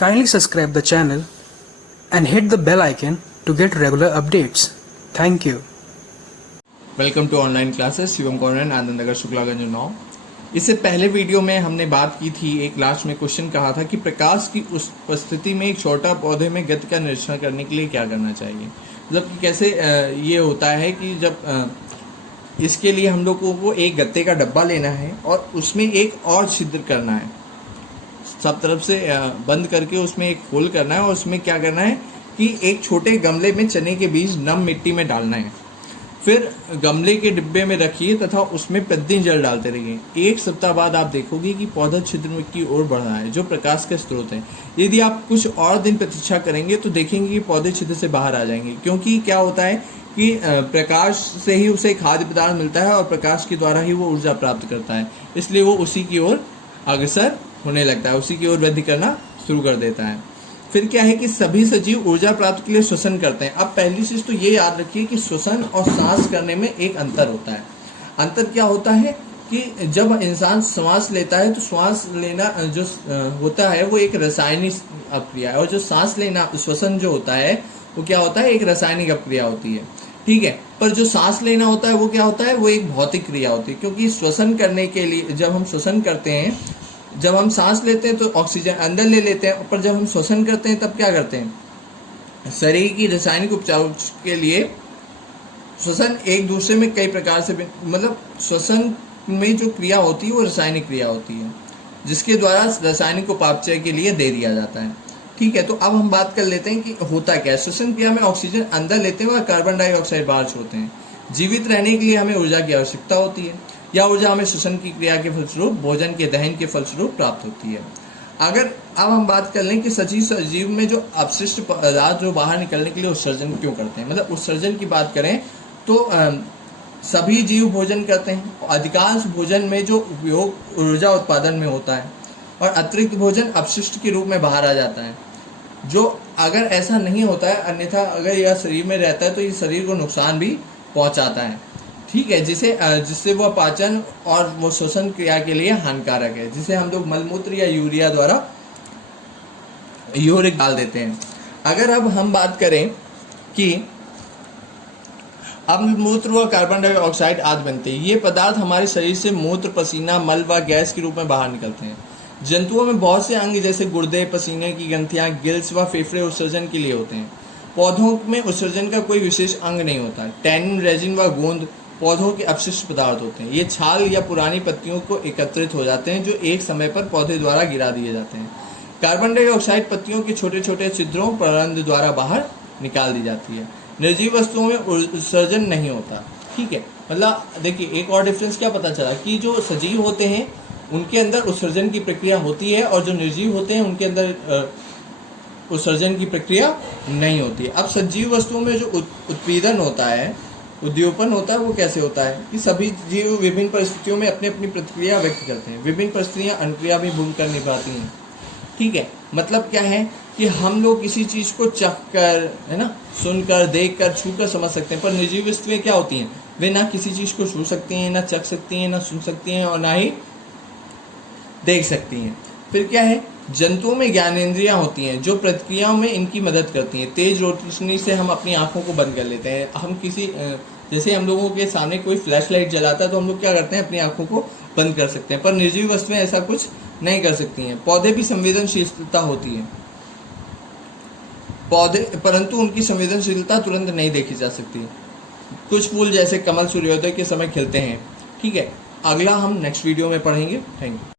Kindly subscribe the channel and hit the bell icon to get regular updates. Thank you. Welcome to online classes Shivam corner Anand Nagar Shuklaganj Unnao. इससे पहले video में हमने बात की थी, एक लास्ट में क्वेश्चन कहा था कि प्रकाश की उस उपस्थिति में एक छोटा पौधे में गति का निरीक्षण करने के लिए क्या करना चाहिए। मतलब कि कैसे ये होता है कि जब इसके लिए हम लोगों को एक गत्ते का डब्बा लेना है और उसमें एक और छिद्र करना है, सब तरफ से बंद करके उसमें एक होल करना है और उसमें क्या करना है कि एक छोटे गमले में चने के बीज नम मिट्टी में डालना है। फिर गमले के डिब्बे में रखिए तथा उसमें प्रतिदिन जल डालते रहिए। एक सप्ताह बाद आप देखोगे कि पौधा छिद्र की ओर बढ़ रहा है, जो प्रकाश का स्रोत है। यदि आप कुछ और दिन प्रतीक्षा करेंगे तो देखेंगे कि पौधे छिद्र से बाहर आ जाएंगे, क्योंकि क्या होता है कि प्रकाश से ही उसे खाद्य पदार्थ मिलता है और प्रकाश के द्वारा ही वो ऊर्जा प्राप्त करता है, इसलिए वो उसी की ओर अग्रसर होने लगता है, उसी की ओर वृद्धि करना शुरू कर देता है। फिर क्या है कि सभी सजीव ऊर्जा प्राप्ति के लिए श्वसन करते हैं। अब पहली चीज तो ये याद रखिए कि श्वसन और सांस करने में एक अंतर होता है। अंतर क्या होता है कि जब इंसान श्वास लेता है तो श्वास लेना जो होता है वो एक रासायनिक अपक्रिया है, और जो सांस लेना श्वसन जो होता है वो क्या होता है, एक रासायनिक अपक्रिया होती है। ठीक है, पर जो सांस लेना होता है वो क्या होता है, वो एक भौतिक क्रिया होती है। क्योंकि श्वसन करने के लिए जब हम श्वसन करते हैं, जब हम सांस लेते हैं तो ऑक्सीजन अंदर ले लेते हैं, पर जब हम श्वसन करते हैं तब क्या करते हैं, शरीर की रासायनिक उपचार के लिए श्वसन एक दूसरे में कई प्रकार से, मतलब श्वसन में जो क्रिया होती है वो रासायनिक क्रिया होती है, जिसके द्वारा रासायनिक उपापचय के लिए दे दिया जाता है। ठीक है, तो अब हम बात कर लेते हैं कि होता क्या है। श्वसन क्रिया में ऑक्सीजन अंदर लेते हैं और कार्बन डाइऑक्साइड बाहर छोड़ते हैं। जीवित रहने के लिए हमें ऊर्जा की आवश्यकता होती है। यह ऊर्जा हमें श्वसन की क्रिया के फलस्वरूप, भोजन के दहन के फलस्वरूप प्राप्त होती है। अगर अब हम बात कर लें कि सजीव में जो अपशिष्ट पदार्थ जो बाहर निकलने के लिए उत्सर्जन क्यों करते हैं, मतलब उत्सर्जन की बात करें तो सभी जीव भोजन करते हैं। अधिकांश भोजन में जो उपयोग ऊर्जा उत्पादन में होता है और अतिरिक्त भोजन अपशिष्ट के रूप में बाहर आ जाता है। जो अगर ऐसा नहीं होता है, अन्यथा अगर यह शरीर में रहता है तो ये शरीर को नुकसान भी पहुंचाता है। ठीक है, जिससे वह पाचन और वो श्वसन क्रिया के लिए हानिकारक है, जिसे हम लोग मलमूत्र या यूरिया द्वारा यूरिक डाल देते हैं। अगर अब हम बात करें कि अब मूत्र व कार्बन डाइऑक्साइड आदि बनते हैं, ये पदार्थ हमारे शरीर से मूत्र, पसीना, मल व गैस के रूप में बाहर निकलते हैं। जंतुओं में बहुत से अंग जैसे गुर्दे, पसीने की ग्रंथियां, गिल्स व फेफड़े उत्सर्जन के लिए होते हैं। पौधों में उत्सर्जन का कोई विशेष अंग नहीं होता। टैनिन, रेजिन व गोंद पौधों के अपशिष्ट पदार्थ होते हैं। ये छाल या पुरानी पत्तियों को एकत्रित हो जाते हैं, जो एक समय पर पौधे द्वारा गिरा दिए जाते हैं। कार्बन डाइऑक्साइड पत्तियों के छोटे छोटे छिद्रों परंद द्वारा बाहर निकाल दी जाती है। निर्जीव वस्तुओं में उत्सर्जन नहीं होता। ठीक है, मतलब देखिए एक और डिफरेंस क्या पता चला कि जो सजीव होते हैं उनके अंदर उत्सर्जन की प्रक्रिया होती है और जो निर्जीव होते हैं उनके अंदर उत्सर्जन की प्रक्रिया नहीं होती है। अब सजीव वस्तुओं में जो उत्पीड़न होता है, उद्दीपन होता है, वो कैसे होता है कि सभी जीव विभिन्न परिस्थितियों में अपनी अपनी प्रतिक्रिया व्यक्त करते हैं। विभिन्न परिस्थितियां अनुक्रिया भी भूमिका निभाती हैं। ठीक है, मतलब क्या है कि हम लोग किसी चीज को चख कर, है ना, सुनकर, देखकर, छूकर समझ सकते हैं, पर निर्जीव वस्तुएं क्या होती हैं, वे ना किसी चीज को छू सकती हैं, ना चख सकती हैं, ना सुन सकती हैं और ना ही देख सकती हैं। फिर क्या है, जंतुओं में ज्ञानेंद्रियां होती हैं जो प्रतिक्रियाओं में इनकी मदद करती हैं। तेज रोशनी से हम अपनी आंखों को बंद कर लेते हैं। हम किसी जैसे हम लोगों के सामने कोई फ्लैश लाइट जलाता है तो हम लोग क्या करते हैं, अपनी आंखों को बंद कर सकते हैं, पर निर्जीव वस्तुएं ऐसा कुछ नहीं कर सकती हैं। पौधे भी संवेदनशीलता होती है, परंतु उनकी संवेदनशीलता तुरंत नहीं देखी जा सकती। कुछ फूल जैसे कमल सूर्योदय के समय खिलते हैं। ठीक है, अगला हम नेक्स्ट वीडियो में पढ़ेंगे। Thank you.